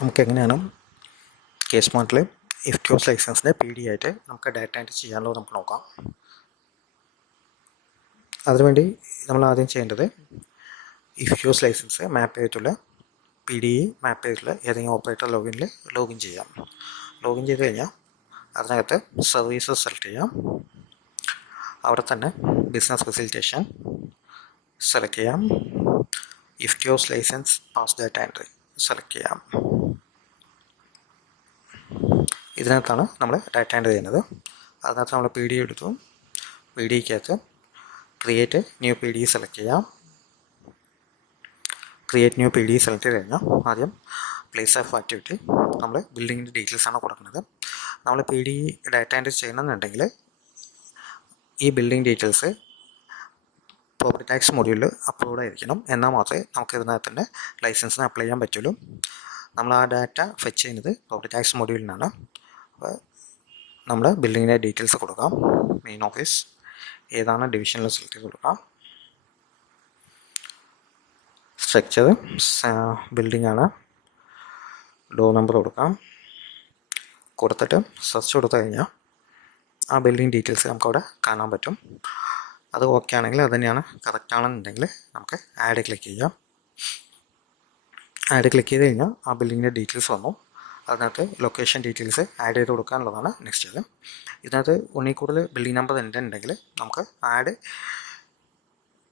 നമുക്കെങ്ങനെയാണ് case സ്മാർട്ടിൽ ഇഫ്റ്റ്യൂസ് ലൈസൻസിൻ്റെ PD ആയിട്ട് നമുക്ക് data entry ചെയ്യാനുള്ളത് നമുക്ക് നോക്കാം. അതിനുവേണ്ടി നമ്മൾ ആദ്യം ചെയ്യേണ്ടത് ഇഫ്റ്റ്യൂസ് ലൈസൻസ് മാപ്പ് ചെയ്തിട്ടുള്ള PD മാപ്പ് ചെയ്തിട്ടുള്ള ഏതെങ്കിലും ഓപ്പറേറ്റർ ലോഗിനിൽ ലോഗിൻ ചെയ്യാം. ലോഗിൻ ചെയ്ത് കഴിഞ്ഞാൽ അതിനകത്ത് സർവീസസ് സെലക്ട് ചെയ്യാം. അവിടെ തന്നെ ബിസിനസ് ഫെസിലിറ്റേഷൻ സെലക്ട് ചെയ്യാം. ഇഫ്റ്റ്യൂസ് licence pass data entry select ചെയ്യാം. ഇതിനകത്താണ് നമ്മൾ ഡാറ്റ എൻട്രി ചെയ്യുന്നത്. അതിനകത്ത് നമ്മൾ PD എടുത്തു. PDക്കകത്ത് ക്രിയേറ്റ് ന്യൂ PD സെലക്ട് ചെയ്യാം. ക്രിയേറ്റ് ന്യൂ PD സെലക്ട് ചെയ്ത് കഴിഞ്ഞാൽ ആദ്യം പ്ലേസ് ഓഫ് ആക്ടിവിറ്റി നമ്മൾ ബിൽഡിങ്ങിൻ്റെ ഡീറ്റെയിൽസ് ആണ് കൊടുക്കുന്നത്. നമ്മൾ PD ഡാറ്റ എൻട്രി ചെയ്യണമെന്നുണ്ടെങ്കിൽ ഈ ബിൽഡിംഗ് ഡീറ്റെയിൽസ് പ്രോപ്പർട്ടി ടാക്സ് മൊഡ്യൂളിൽ അപ്ലോഡ് ആയിരിക്കണം. എന്നാൽ മാത്രമേ നമുക്ക് ഇതിനകത്തിൻ്റെ ലൈസൻസിന് അപ്ലൈ ചെയ്യാൻ പറ്റുള്ളൂ. നമ്മൾ ആ ഡാറ്റ ഫെച്ച് ചെയ്യുന്നത് പ്രോപ്പർട്ടി ടാക്സ് മൊഡ്യൂളിനാണ്. അപ്പോൾ നമ്മുടെ ബിൽഡിങ്ങിൻ്റെ ഡീറ്റെയിൽസ് കൊടുക്കാം. മെയിൻ ഓഫീസ് ഏതാണ് ഡിവിഷനിൽ സെലക്ട് ചെയ്ത് കൊടുക്കാം. സ്ട്രക്ചർ ബിൽഡിംഗ് ആണ്. ഡോർ നമ്പർ കൊടുക്കാം. കൊടുത്തിട്ട് സെർച്ച് കൊടുത്തു കഴിഞ്ഞാൽ ആ ബിൽഡിംഗ് ഡീറ്റെയിൽസ് നമുക്കവിടെ കാണാൻ പറ്റും. അത് ഓക്കെ ആണെങ്കിൽ അത് തന്നെയാണ് കറക്റ്റ് ആണെന്നുണ്ടെങ്കിൽ നമുക്ക് ആഡ് ക്ലിക്ക് ചെയ്യാം. ആഡ് ക്ലിക്ക് ചെയ്ത് കഴിഞ്ഞാൽ ആ ബിൽഡിങ്ങിൻ്റെ ഡീറ്റെയിൽസ് വന്നു. അതിനകത്ത് ലൊക്കേഷൻ ഡീറ്റെയിൽസ് ആഡ് ചെയ്ത് കൊടുക്കാനുള്ളതാണ് നെക്സ്റ്റ് ഇത്. ഇതിനകത്ത് ഒന്നിൽ കൂടുതൽ ബിൽഡിംഗ് നമ്പർ ഉണ്ടെങ്കിൽ നമുക്ക് ആഡ്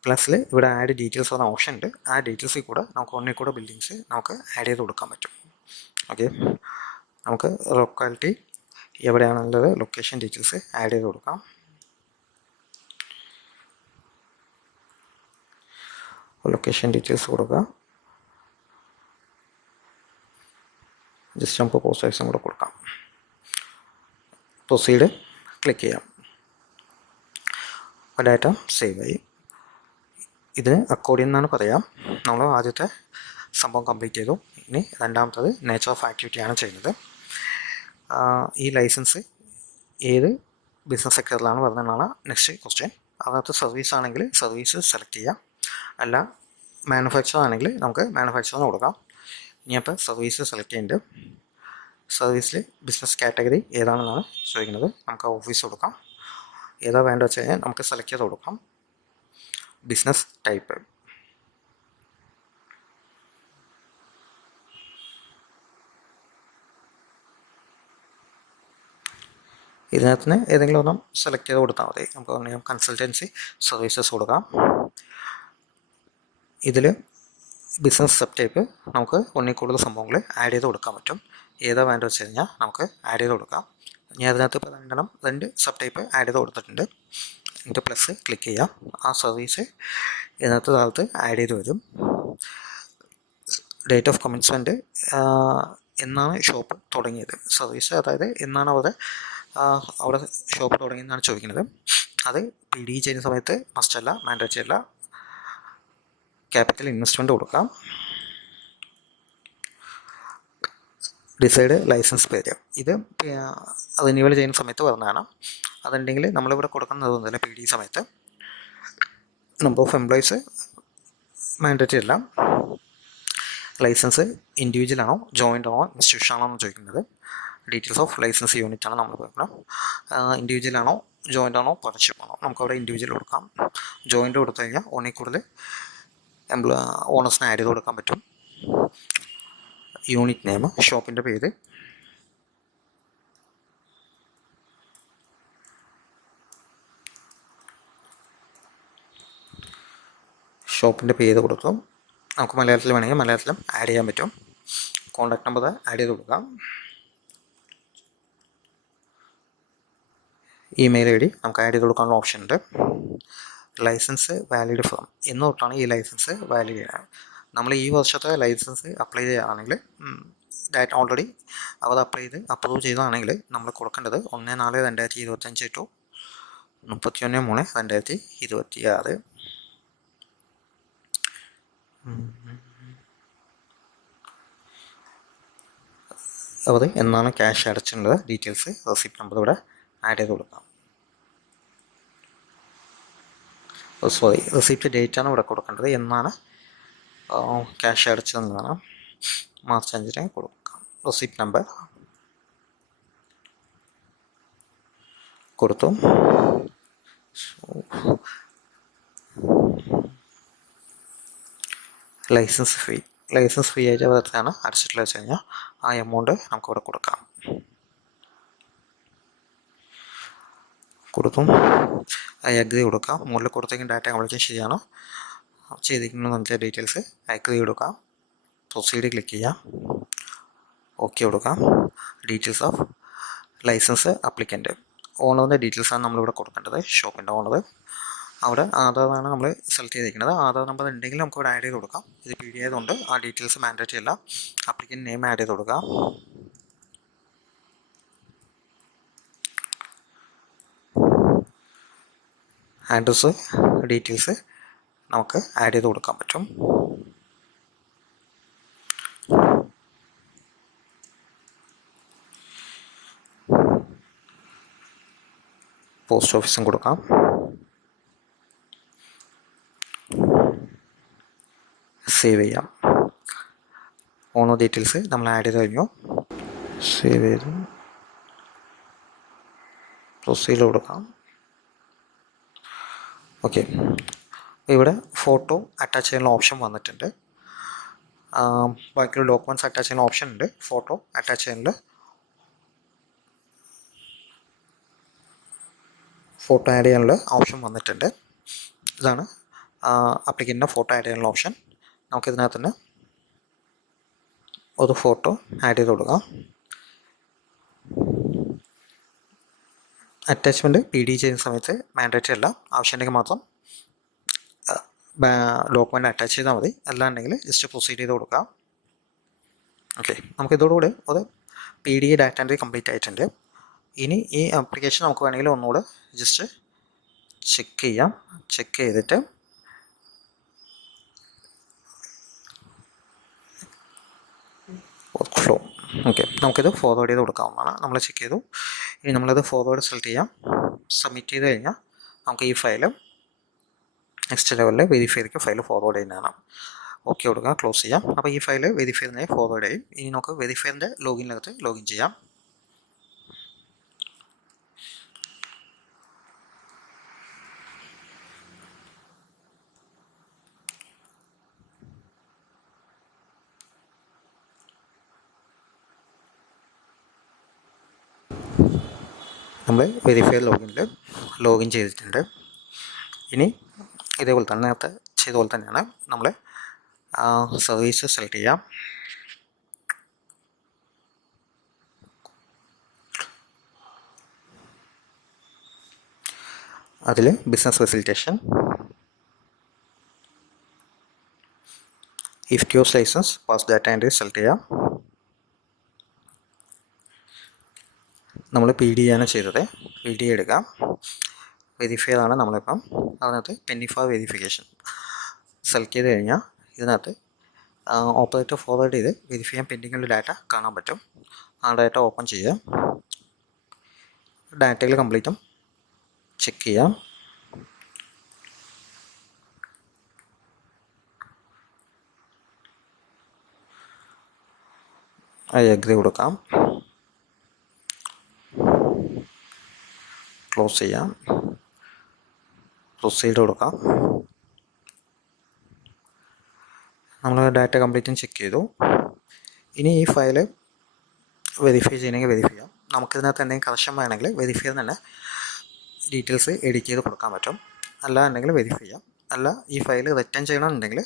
പ്ലസ്സിൽ ഇവിടെ ആഡ് ഡീറ്റെയിൽസ് എന്ന ഓപ്ഷൻ ഉണ്ട്. ആ ഡീറ്റെയിൽസിൽ കൂടെ നമുക്ക് ഒന്നിൽ കൂടെ ബിൽഡിങ്സ് നമുക്ക് ആഡ് ചെയ്ത് കൊടുക്കാൻ പറ്റും. ഓക്കെ, നമുക്ക് ലൊക്കാലിറ്റി എവിടെയാണുള്ളത് ലൊക്കേഷൻ ഡീറ്റെയിൽസ് ആഡ് ചെയ്ത് കൊടുക്കാം. ലൊക്കേഷൻ ഡീറ്റെയിൽസ് കൊടുക്കുക. ജസ്റ്റ് നമുക്ക് പോസ്റ്റ് ഓഫീസും കൂടെ കൊടുക്കാം. പ്രൊസീഡ് ക്ലിക്ക് ചെയ്യാം. ഡാറ്റ സേവ് ആയി. ഇതിന് അക്കോർഡിയൻ എന്നാണ് പറയാം. നമ്മൾ ആദ്യത്തെ സംഭവം കംപ്ലീറ്റ് ചെയ്തു. ഇനി രണ്ടാമത്തത് നേച്ചർ ഓഫ് ആക്ടിവിറ്റിയാണ് ചെയ്യുന്നത്. ഈ ലൈസൻസ് ഏത് ബിസിനസ് സെക്ടറിലാണ് വരുന്നതെന്നാണ് നെക്സ്റ്റ് ക്വസ്റ്റ്യൻ. അതിനകത്ത് സർവീസ് ആണെങ്കിൽ സർവീസ് സെലക്ട് ചെയ്യാം. അല്ല മാനുഫാക്ചർ ആണെങ്കിൽ നമുക്ക് മാനുഫാക്ചറിന് കൊടുക്കാം. ഇനി അപ്പോൾ സർവീസ് സെലക്ട് ചെയ്യുന്നുണ്ട്. സർവീസിൽ ബിസിനസ് കാറ്റഗറി ഏതാണെന്നാണ് ചോദിക്കുന്നത്. നമുക്ക് ഓഫീസ് കൊടുക്കാം. ഏതാ വേണ്ട വെച്ച് കഴിഞ്ഞാൽ നമുക്ക് സെലക്ട് ചെയ്ത് കൊടുക്കാം. ബിസിനസ് ടൈപ്പ് ഇതിനകത്ത് ഏതെങ്കിലും ഒന്നും സെലക്ട് ചെയ്ത് കൊടുത്താൽ മതി. നമുക്ക് കൺസൾട്ടൻസി സർവീസസ് കൊടുക്കാം. ഇതിൽ ബിസിനസ് സബ് ടൈപ്പ് നമുക്ക് ഒന്നിൽ കൂടുതൽ സംഭവങ്ങൾ ആഡ് ചെയ്ത് കൊടുക്കാൻ പറ്റും. ഏതാ വേണ്ട വെച്ച് കഴിഞ്ഞാൽ നമുക്ക് ആഡ് ചെയ്ത് കൊടുക്കാം. ഞാൻ അതിനകത്ത് ഇപ്പോൾ രണ്ട് സബ് ടൈപ്പ് ആഡ് ചെയ്ത് കൊടുത്തിട്ടുണ്ട്. എന്നിട്ട് പ്ലസ് ക്ലിക്ക് ചെയ്യാം. ആ സർവീസ് ഇതിനകത്ത് താഴത്ത് ആഡ് ചെയ്ത് വരും. ഡേറ്റ് ഓഫ് കമൻസ്മെൻറ്റ് എന്നാണ് ഷോപ്പ് തുടങ്ങിയത്, സർവീസ് അതായത് എന്നാണ് അവിടെ ഷോപ്പ് തുടങ്ങിയെന്നാണ് ചോദിക്കുന്നത്. അത് PD ചെയ്യുന്ന സമയത്ത് മസ്റ്റല്ല, മാൻഡേറ്ററി അല്ല. ക്യാപിറ്റൽ ഇൻവെസ്റ്റ്മെൻറ്റ് കൊടുക്കാം. ഡിസൈഡ് ലൈസൻസ് പേര് ഇത് റിന്യൂവൽ ചെയ്യുന്ന സമയത്ത് വരുന്നതാണ്. അതുണ്ടെങ്കിൽ നമ്മളിവിടെ കൊടുക്കുന്നതൊന്നുമില്ല. PD സമയത്ത് നമ്പർ ഓഫ് എംപ്ലോയീസ് മാൻഡേറ്ററി അല്ല. ലൈസൻസ് ഇൻഡിവിജ്വൽ ആണോ ജോയിൻ്റ് ആണോ ഇൻസ്റ്റിറ്റ്യൂഷൻ ആണോ എന്ന് ചോദിക്കുന്നത്. ഡീറ്റെയിൽസ് ഓഫ് ലൈസൻസ് യൂണിറ്റ് ആണ് നമ്മൾ പറയുന്നത്. ഇൻഡിവിജ്വൽ ആണോ ജോയിൻ്റ് ആണോ പാർട്ണർഷിപ്പ് ആണോ, നമുക്കവിടെ ഇൻഡിവിജ്വൽ കൊടുക്കാം. ജോയിൻ്റ് കൊടുത്തു കഴിഞ്ഞാൽ ഒന്നിൽ കൂടുതൽ ഓണേഴ്സിനെ ആഡ് ചെയ്ത് കൊടുക്കാൻ പറ്റും. യൂണിറ്റ് നെയിം, ഷോപ്പിൻ്റെ പേര്, ഷോപ്പിൻ്റെ പേര് കൊടുത്തു. നമുക്ക് മലയാളത്തിൽ വേണമെങ്കിൽ മലയാളത്തിലും ആഡ് ചെയ്യാൻ പറ്റും. കോൺടാക്ട് നമ്പർ ആഡ് ചെയ്ത് കൊടുക്കാം. ഇമെയിൽ ID നമുക്ക് ആഡ് ചെയ്ത് കൊടുക്കാനുള്ള ഓപ്ഷൻ ഉണ്ട്. ലൈസൻസ് വാലിഡ് ഫോം എന്ന് തൊട്ടാണ് ഈ ലൈസൻസ് വാലിഡ് ചെയ്യുന്നത്. നമ്മൾ ഈ വർഷത്തെ ലൈസൻസ് അപ്ലൈ ചെയ്യുകയാണെങ്കിൽ ഡാറ്റ ഓൾറെഡി അവർ അപ്രൂവ് ചെയ്തതാണെങ്കിൽ നമ്മൾ കൊടുക്കേണ്ടത് 1/4/2025 ടു 31/3/2026. അവർ എന്നാണ് ക്യാഷ് അടച്ചിട്ടുള്ളത് ഡീറ്റെയിൽസ് റെസിപ്റ്റ് നമ്പർ ഇവിടെ ആഡ് ചെയ്ത് കൊടുക്കാം. റെസിപ്റ്റ് ഡേറ്റാണ് ഇവിടെ കൊടുക്കേണ്ടത്. എന്നാണ് ക്യാഷ് അടച്ചതെന്നാണ് മാർച്ച് 5 കൊടുക്കാം. റെസിപ്റ്റ് നമ്പർ കൊടുത്തു. ലൈസൻസ് ഫീ ആയിട്ട് എത്രയാണ് അടച്ചിട്ടുള്ളത് വെച്ച് കഴിഞ്ഞാൽ ആ എമൗണ്ട് നമുക്കിവിടെ കൊടുക്കാം. കൊടുത്തും അഗ്രി കൊടുക്കാം. മുകളിൽ കൊടുത്തേക്കുന്ന ഡാറ്റ കംപ്ലീറ്റ് ശരിയാണ് ചെയ്തിരിക്കുന്ന നമുക്ക് ഡീറ്റെയിൽസ് അഗ്രി കൊടുക്കാം. പ്രൊസീഡ് ക്ലിക്ക് ചെയ്യാം. ഓക്കെ കൊടുക്കാം. ഡീറ്റെയിൽസ് ഓഫ് ലൈസൻസ് അപ്ലിക്കൻ്റ് ഓണറിൻ്റെ ഡീറ്റെയിൽസാണ് നമ്മളിവിടെ കൊടുക്കേണ്ടത്. ഷോപ്പിൻ്റെ ഓണർ അവിടെ ആധാറാണ് നമ്മൾ സെലക്ട് ചെയ്തിരിക്കുന്നത്. ആധാർ നമ്പർ ഉണ്ടെങ്കിൽ നമുക്ക് ഇവിടെ ആഡ് ചെയ്ത് കൊടുക്കാം. ഇത് പി ഡി ആയതുകൊണ്ട് ആ ഡീറ്റെയിൽസ് മാൻഡേറ്ററി അല്ല. അപ്ലിക്കൻ്റ് നെയിം ആഡ് ചെയ്ത് കൊടുക്കാം. അഡ്രസ്സ് ഡീറ്റെയിൽസ് നമുക്ക് ആഡ് ചെയ്ത് കൊടുക്കാൻ പറ്റും. പോസ്റ്റ് ഓഫീസും കൊടുക്കാം. സേവ് ചെയ്യാം. ഓണർ ഡീറ്റെയിൽസ് നമ്മൾ ആഡ് ചെയ്ത് കഴിഞ്ഞു. സേവ് ചെയ്തു പ്രൊസീഡ് കൊടുക്കാം. ഓക്കെ, ഇവിടെ ഫോട്ടോ അറ്റാച്ച് ചെയ്യാനുള്ള ഓപ്ഷൻ വന്നിട്ടുണ്ട്. ബാക്കിയുള്ള ഡോക്യുമെൻറ്റ്സ് അറ്റാച്ച് ചെയ്യുന്ന ഓപ്ഷൻ ഉണ്ട്. ഫോട്ടോ അറ്റാച്ച് ചെയ്യാനുള്ള ഫോട്ടോ ആഡ് ചെയ്യാനുള്ള ഓപ്ഷൻ വന്നിട്ടുണ്ട്. ഇതാണ് അപ്ലിക്കൻ്റിൻ്റെ ഫോട്ടോ ആഡ് ചെയ്യാനുള്ള ഓപ്ഷൻ. നമുക്കിതിനകത്ത് തന്നെ ഒരു ഫോട്ടോ ആഡ് ചെയ്ത് കൊടുക്കാം. അറ്റാച്ച്മെൻറ്റ് പി ഡി ചെയ്യുന്ന സമയത്ത് മാൻഡേറ്ററി അല്ല. ആവശ്യമുണ്ടെങ്കിൽ മാത്രം ഡോക്യുമെൻ്റ് അറ്റാച്ച് ചെയ്താൽ മതി. അല്ലാണ്ടെങ്കിൽ ജസ്റ്റ് പ്രൊസീഡ് ചെയ്ത് കൊടുക്കാം. ഓക്കെ, നമുക്ക് ഇതോടുകൂടി ഒരു P D data entry complete ആയിട്ടുണ്ട്. ഇനി ഈ ആപ്ലിക്കേഷൻ നമുക്ക് വേണമെങ്കിൽ ഒന്നുകൂടെ ജസ്റ്റ് ചെക്ക് ചെയ്യാം. ചെക്ക് ചെയ്തിട്ട് വർക്ക് ഫ്ലോ ഓക്കെ, നമുക്കിത് ഫോർവേഡ് ചെയ്ത് കൊടുക്കാവുന്നതാണ്. നമ്മൾ ചെക്ക് ചെയ്തു. ഇനി നമ്മളത് ഫോർവേഡ് സെലക്ട് ചെയ്യാം. സബ്മിറ്റ് ചെയ്ത് കഴിഞ്ഞാൽ നമുക്ക് ഈ ഫയല് നെക്സ്റ്റ് ലെവലിൽ വെരിഫൈ ചെയ്തിട്ട് ഫയൽ ഫോർവേഡ് ചെയ്യുന്നതാണ്. ഓക്കെ കൊടുക്കുക, ക്ലോസ് ചെയ്യാം. അപ്പോൾ ഈ ഫയൽ വെരിഫൈ ചെയ്യുന്നത് ഫോർവേഡ് ചെയ്യും. ഇനി നമുക്ക് വെരിഫൈൻ്റെ ലോഗിനിനകത്ത് ലോഗിൻ ചെയ്യാം. നമ്മൾ വെരിഫൈ ലോഗിനിൽ ലോഗിൻ ചെയ്തിട്ടുണ്ട്. ഇനി ഇതേപോലെ തന്നെ നേരത്തെ ചെയ്ത പോലെ തന്നെയാണ് നമ്മൾ സർവീസ് സെലക്ട് ചെയ്യാം. അതിൽ ബിസിനസ് ഫെസിലിറ്റേഷൻ, ഇഫ്റ്റിയോസ് licence, pass data entry select ചെയ്യാം. നമ്മൾ പി ഡി ആണ് ചെയ്തത്. പി ഡി എടുക്കാം. വെരിഫൈ ആണ് നമ്മളിപ്പം. അതിനകത്ത് പെൻഡിങ് ഫോർ വെരിഫിക്കേഷൻ സെലക്ട് ചെയ്ത് കഴിഞ്ഞാൽ ഇതിനകത്ത് ഓപ്പറേറ്റർ ഫോർവേഡ് ചെയ്ത് വെരിഫൈ ചെയ്യാൻ പെൻഡിങ്ങുള്ള ഡാറ്റ കാണാൻ പറ്റും. ആ ഡാറ്റ ഓപ്പൺ ചെയ്യുക. ഡാറ്റയിൽ കംപ്ലീറ്റും ചെക്ക് ചെയ്യാം. അഗ്രി കൊടുക്കാം. ക്ലോസ് ചെയ്യാം. പ്രൊസീഡ് കൊടുക്കാം. നമ്മൾ ഡാറ്റ കംപ്ലീറ്റും ചെക്ക് ചെയ്തു. ഇനി ഈ ഫയൽ വെരിഫൈ ചെയ്യണമെങ്കിൽ വെരിഫൈ ചെയ്യാം. നമുക്കിതിനകത്ത് എന്തെങ്കിലും കറക്ഷൻ വേണമെങ്കിൽ വെരിഫൈ ചെയ്ത് തന്നെ ഡീറ്റെയിൽസ് എഡിറ്റ് ചെയ്ത് കൊടുക്കാൻ പറ്റും. അല്ല എന്നുണ്ടെങ്കിൽ വെരിഫൈ ചെയ്യാം. അല്ല ഈ ഫയൽ റിട്ടേൺ ചെയ്യണമെന്നുണ്ടെങ്കിൽ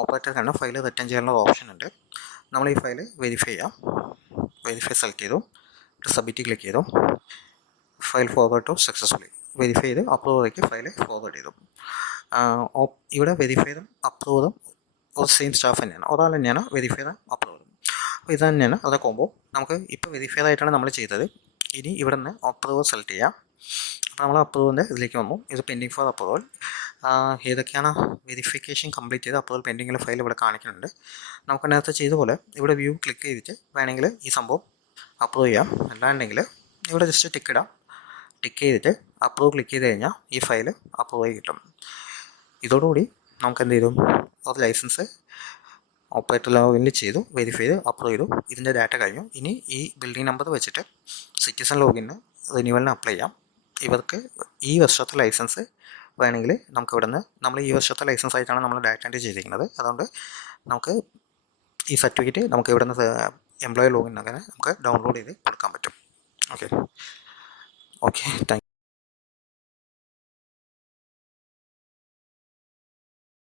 ഓപ്പറേറ്റർ തന്നെ ഫയൽ റിട്ടേൺ ചെയ്യാനുള്ള ഓപ്ഷൻ ഉണ്ട്. നമ്മൾ ഈ ഫയൽ വെരിഫൈ ചെയ്യാം. വെരിഫൈ സെലക്ട് ചെയ്തു. സബ്മിറ്റ് ക്ലിക്ക് ചെയ്തു. File forward to successfully verify ചെയ്ത് അപ്രൂവറിലേക്ക് ഫയൽ ഫോർവേഡ് ചെയ്തു. ഇവിടെ വെരിഫൈ ചെയ്തും അപ്രൂവറും ഒരു സെയിം സ്റ്റാഫ് തന്നെയാണ്. ഒരാൾ തന്നെയാണ് വെരിഫൈ ചെയ്ത അപ്രൂവറും. അപ്പോൾ ഇത് തന്നെയാണ് അത് കോംബോ. നമുക്ക് ഇപ്പോൾ വെരിഫൈഡ് ആയിട്ടാണ് നമ്മൾ ചെയ്തത്. ഇനി ഇവിടെ നിന്ന് അപ്രൂവർ സെലക്ട് ചെയ്യാം. അപ്പോൾ നമ്മൾ അപ്രൂവറിൻ്റെ ഇതിലേക്ക് വന്നു. ഇത് പെൻഡിങ് ഫോർ അപ്രൂവൽ. ഏതൊക്കെയാണ് വെരിഫിക്കേഷൻ കംപ്ലീറ്റ് ചെയ്ത് അപ്രൂവൽ പെൻഡിങ്ങിലെ ഫയൽ ഇവിടെ കാണിക്കുന്നുണ്ട്. നമുക്ക് നേരത്തെ ചെയ്ത പോലെ ഇവിടെ വ്യൂ ക്ലിക്ക് ചെയ്തിട്ട് വേണമെങ്കിൽ ഈ സംഭവം അപ്രൂവ് ചെയ്യാം. അല്ലാണ്ടെങ്കിൽ ഇവിടെ ജസ്റ്റ് ടിക്ക് ഇടാം. ടിക്ക് ചെയ്തിട്ട് അപ്രൂവ് ക്ലിക്ക് ചെയ്ത് കഴിഞ്ഞാൽ ഈ ഫയൽ അപ്രൂവ് ആയി കിട്ടും. ഇതോടുകൂടി നമുക്ക് എന്ത് ചെയ്തു, ഒരു ലൈസൻസ് ഓപ്പറേറ്റർ ലോഗിനിൽ ചെയ്തു, വെരിഫൈ ചെയ്ത് അപ്രൂവ് ചെയ്തു. ഇതിൻ്റെ ഡാറ്റ കഴിഞ്ഞു. ഇനി ഈ ബിൽഡിംഗ് നമ്പർ വെച്ചിട്ട് സിറ്റിസൺ ലോഗിന് റിന്യൂവലിന് അപ്ലൈ ചെയ്യാം. ഇവർക്ക് ഈ വർഷത്തെ ലൈസൻസ് വേണമെങ്കിൽ നമുക്ക് ഇവിടെ നിന്ന്, നമ്മൾ ഈ വർഷത്തെ ലൈസൻസ് ആയിട്ടാണ് നമ്മൾ ഡാറ്റ എൻട്രി ചെയ്തിരിക്കുന്നത്. അതുകൊണ്ട് നമുക്ക് ഈ സർട്ടിഫിക്കറ്റ് നമുക്ക് ഇവിടെ നിന്ന് എംപ്ലോയി ലോഗിൻ അങ്ങനെ നമുക്ക് ഡൗൺലോഡ് ചെയ്ത് കൊടുക്കാൻ പറ്റും. Okay thank